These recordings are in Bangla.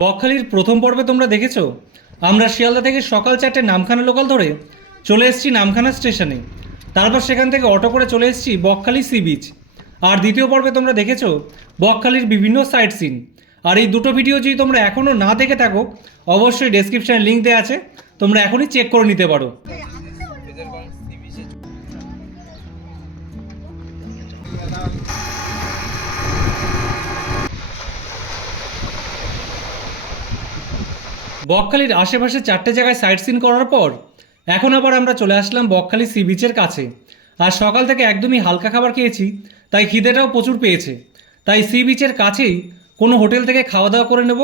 বকখালির প্রথম পর্বে তোমরা দেখেছ? আমরা শিয়ালদা থেকে সকাল চারটে নামখানা লোকাল ধরে চলে এসেছি নামখানা স্টেশনে তারপর সেখান থেকে অটো করে চলে এসেছি বকখালি সি বিচ আর দ্বিতীয় পর্বে তোমরা দেখেছ বকখালির বিভিন্ন সাইট সিন আর এই দুটো ভিডিও যদি তোমরা এখনও না দেখে থাকো, অবশ্যই ডেসক্রিপশানে লিঙ্ক দেওয়া আছে। তোমরা এখনই চেক করে নিতে পারো। বকখালির আশেপাশে চারটে জায়গায় সাইট সিন করার পর, এখন আবার আমরা চলে আসলাম বকখালি সি বিচের কাছে। আর সকাল থেকে একদমই হালকা খাবার খেয়েছি, তাই খিদেটাও প্রচুর পেয়েছে। তাই সি বিচের কাছেই কোনো হোটেল থেকে খাওয়া দাওয়া করে নেব,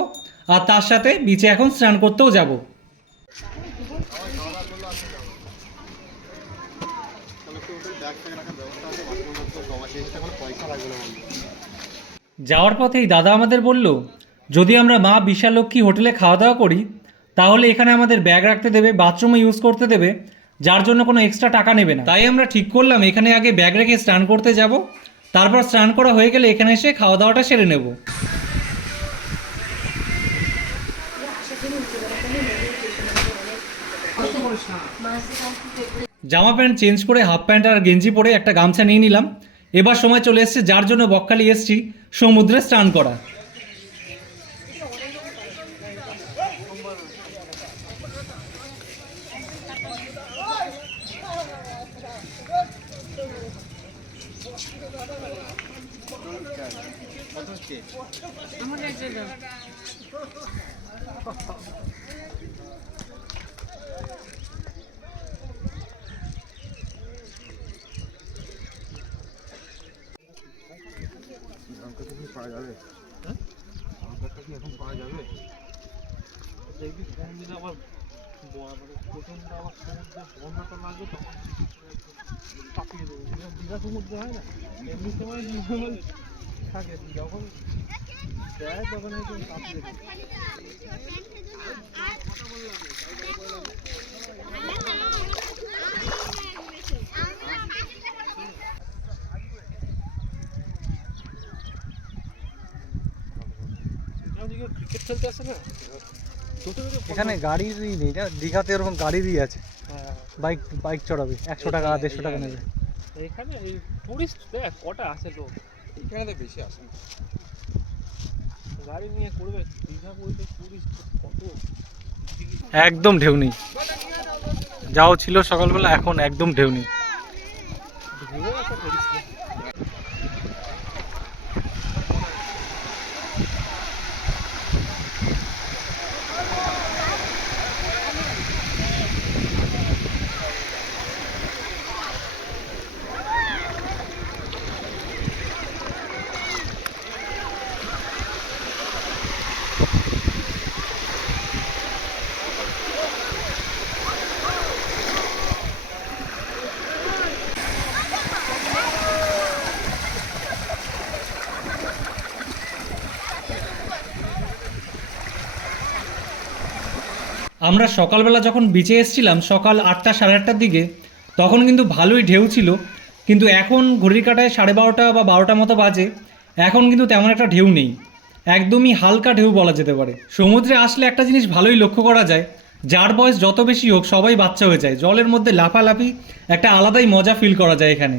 আর তার সাথে বিচে এখন স্নান করতেও যাব। যাওয়ার পথেই দাদা আমাদের বলল যদি আমরা মা বিশালক্ষী হোটেলে খাওয়া দাওয়া করি, তাহলে এখানে আমাদের ব্যাগ রাখতে দেবে বাথরুমে ইউজ করতে দেবে, যার জন্য কোনো এক্সট্রা টাকা নেবে না। তাই আমরা ঠিক করলাম, এখানে আগে ব্যাগ রেখে স্নান করতে যাব, তারপর স্নান করা হয়ে গেলে এখানে এসে খাওয়া দাওয়াটা সেরে নেব। জামা প্যান্ট চেঞ্জ করে, হাফ প্যান্ট আর গেঞ্জি পরে একটা গামছা নিয়ে নিলাম। এবার সময় চলে এসেছে, যার জন্য বকখালি এসছি সমুদ্রে স্নান করা। পাওয়া যাবে কি এখন পাওয়া যাবে দেখবি কোন দিন আবার ব- মানে প্রথমটা আবার সমুদ্রে বন্যাটা লাগবে তখন কাঁপিয়ে দেবো যেরকম দীঘা সমুদ্র হয় না এমনি সময় নর্মাল থাকে যখন দেয় তখন একদম কাঁপিয়ে দেবে এদিকে ক্রিকেট খেলতে আসে না ছোটো থেকে এখানে গাড়ির ই নেই না? দীঘাতে ওরকম গাড়িরই আছে। হ্যাঁ। বাইক বাইক চড়াবে একশো টাকা দেড়শো টাকা নেবে। এখানে এই টুরিস্ট দেখ কটা আসে লোক। এখানে তো বেশি আসে না। গাড়ি নিয়ে করবে দীঘা বলতে টুরিস্ট কত? একদম ঢেউ নেই। যাও ছিল সকালবেলা এখন একদম ঢেউ নেই। আমরা সকালবেলা যখন বিচে এসেছিলাম, সকাল আটটা সাড়ে আটটার দিকে, তখন কিন্তু ভালোই ঢেউ ছিল। কিন্তু এখন ঘড়ির কাটায় সাড়ে বারোটা বা বারোটা মতো বাজে, এখন কিন্তু তেমন একটা ঢেউ নেই। একদমই হালকা ঢেউ বলা যেতে পারে। সমুদ্রে আসলে একটা জিনিস ভালোই লক্ষ্য করা যায়, যার বয়স যত বেশি হোক সবাই বাচ্চা হয়ে যায়। জলের মধ্যে লাফালাফি একটা আলাদাই মজা ফিল করা যায় এখানে।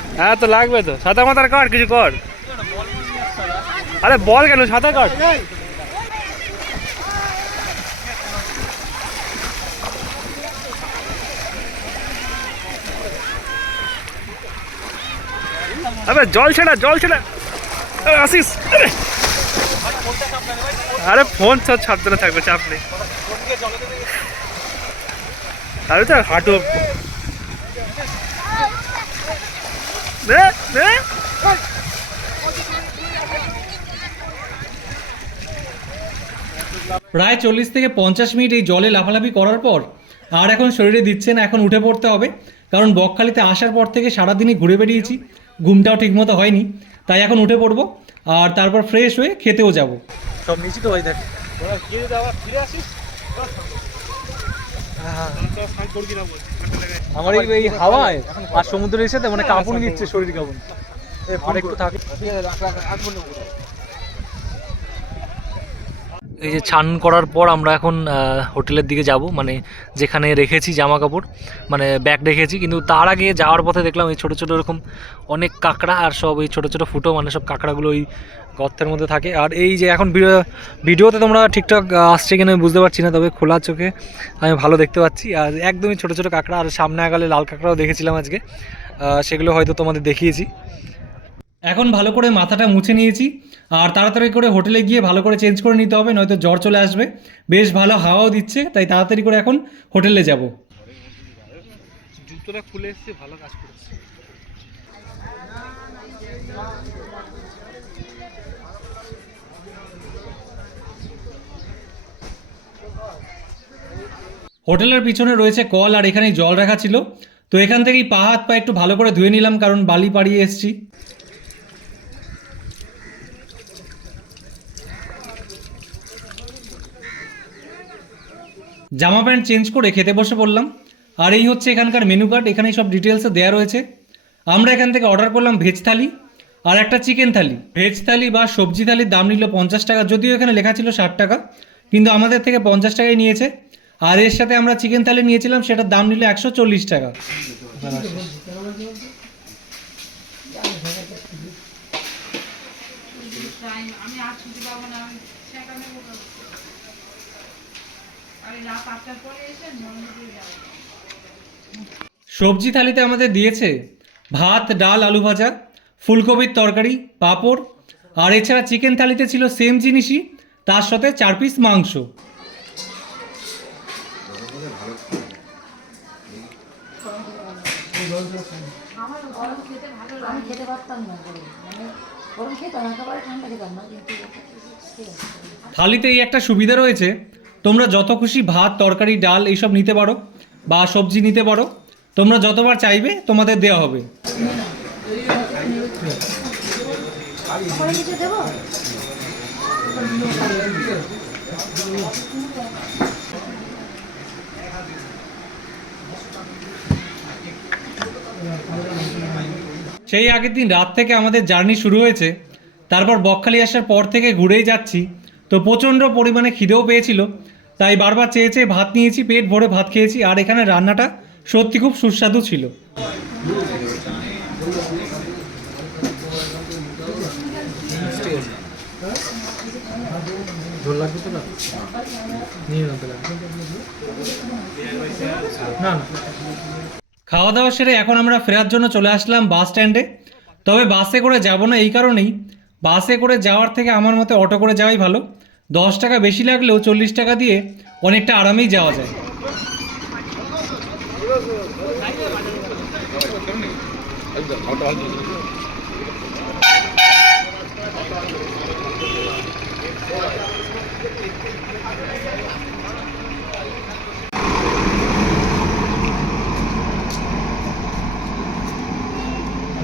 হ্যাঁ তো লাগবে তো। সাঁতার মাথার কাট কিছু কর। আরে, বল কেন সাঁতার কাট আরে, জল ছেড়া জল ছেড়া। আসিস আরে আরে, ফোন সব সাবধানে থাকবে, চাপ নেই। আরে, তো হাঁটু নে, নে। প্রায় চল্লিশ থেকে পঞ্চাশ মিনিট এই জলে লাফালাফি করার পর আর এখন শরীরে দিচ্ছে না এখন উঠে পড়তে হবে। কারণ বকখালিতে আসার পর থেকে সারাদিনই ঘুরে বেরিয়েছি ঘুমটাও ঠিকমতো হয়নি তাই এখন উঠে পড়ব আর তারপর ফ্রেশ হয়ে খেতেও যাব। সব নিচি তো ভাই আমার এই এই হাওয়ায় আর সমুদ্রে এসে তো মানে কাপড় নিচ্ছে শরীর কাপড় আর একটু থাকে ঠিক আছে রাখ রাখ রাখব না এই যে ছান করার পর আমরা এখন হোটেলের দিকে যাব। মানে যেখানে রেখেছি জামা কাপড় মানে ব্যাগ রেখেছি, কিন্তু তার আগে যাওয়ার পথে দেখলাম এই ছোটো ছোটো এরকম অনেক কাঁকড়া আর সব এই ছোটো ছোটো ফুটো মানে সব কাঁকড়াগুলো ওই গর্তের মধ্যে থাকে। আর এই যে এখন ভিডিও- ভিডিওতে তোমরা ঠিকঠাক আসছে কিনা বুঝতে পারছি না, তবে খোলা চোখে আমি ভালো দেখতে পাচ্ছি। আর একদমই ছোটো ছোটো কাঁকড়া, আর সামনে আগালে লাল কাঁকড়াও দেখেছিলাম আজকে। সেগুলো হয়তো তোমাদের দেখিয়েছি। এখন ভালো করে মাথাটা মুছে নিয়েছি। আর তাড়াতাড়ি করে হোটেলে গিয়ে ভালো করে চেঞ্জ করে নিতে হবে নয়তো জ্বর চলে আসবে। বেশ ভালো হাওয়াও দিচ্ছে তাই তাড়াতাড়ি করে এখন হোটেলে যাব। জুতোটা খুলে এসছে ভালো কাজ করেছে। হোটেলের পিছনে রয়েছে কল আর এখানে জল রাখা ছিল। তো এখান থেকেই পা হাত পা একটু ভালো করে ধুয়ে নিলাম কারণ বালি পাড়িয়ে এসেছি। জামা প্যান্ট চেঞ্জ করে খেতে বসে পড়লাম। আর এই হচ্ছে এখানকার মেনু কার্ড এখানে সব ডিটেলসে দেওয়া রয়েছে। আমরা এখান থেকে অর্ডার করলাম ভেজ থালি আর একটা চিকেন থালি ভেজ থালি বা সবজি থালির দাম নিল পঞ্চাশ টাকা, যদিও এখানে লেখা ছিল ষাট টাকা, কিন্তু আমাদের থেকে পঞ্চাশ টাকাই নিয়েছে। আর এর সাথে আমরা চিকেন থালি নিয়েছিলাম, সেটার দাম নিল একশো চল্লিশ টাকা আমি আর ছুটি পাবো না আমি সেখানে আমি সবজি থালিতে আমাদের দিয়েছে ভাত, ডাল, আলু ভাজা, ফুলকপির তরকারি, পাঁপড়, আর এছাড়া চিকেন থালিতে ছিল সেম জিনিসই, তার সাথে চার পিস মাংস। থালিতে এই একটা সুবিধা রয়েছে তোমরা যত খুশি ভাত, তরকারি, ডাল এইসব নিতে পারো বা সবজি নিতে পারো। তোমরা যতবার চাইবে তোমাদের দেওয়া হবে। সেই আগের দিন রাত থেকে আমাদের জার্নি শুরু হয়েছে। তারপর বকখালি আসার পর থেকে ঘুরেই যাচ্ছি। তো প্রচণ্ড পরিমাণে খিদেও পেয়েছিল। তাই বারবার চেয়ে চেয়ে ভাত নিয়েছি পেট ভরে ভাত খেয়েছি আর এখানে রান্নাটা সত্যি খুব সুস্বাদু ছিল। ঝোল লাগবে তো না? নিয়ে নাও তাহলে। না না। খাওয়া দাওয়া সেরে এখন আমরা ফেরার জন্য চলে আসলাম বাস স্ট্যান্ডে। তবে বাসে করে যাব না এই কারণেই। বাসে করে যাওয়ার থেকে আমার মতে অটো করে যাওয়াই ভালো। দশ টাকা বেশি লাগলেও চল্লিশ টাকা দিয়ে অনেকটা আরামেই যাওয়া যায়।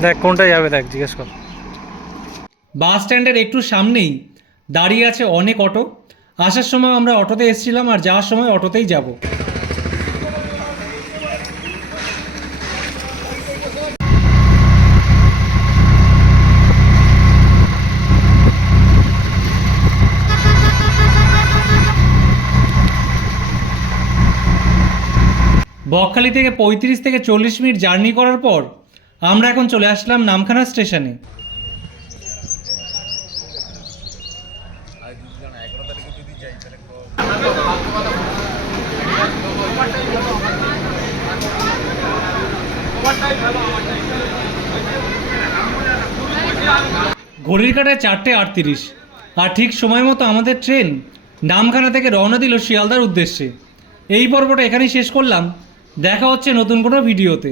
দেখ কোনটা যাবে দেখ জিজ্ঞেস কর। বাস স্ট্যান্ডের একটু সামনেই দাঁড়িয়ে আছে অনেক অটো। আসার সময় আমরা অটোতে এসেছিলাম আর যাওয়ার সময় অটোতেই যাব। বকখালি থেকে পঁয়ত্রিশ থেকে চল্লিশ মিনিট জার্নি করার পর আমরা এখন চলে আসলাম নামখানা স্টেশনে। ঘড়ির কাটায় চারটে আটত্রিশ। আর ঠিক সময় মতো আমাদের ট্রেন নামখানা থেকে রওনা দিল শিয়ালদার উদ্দেশ্যে। এই পর্বটা এখানেই শেষ করলাম। দেখা হচ্ছে নতুন কোনো ভিডিওতে।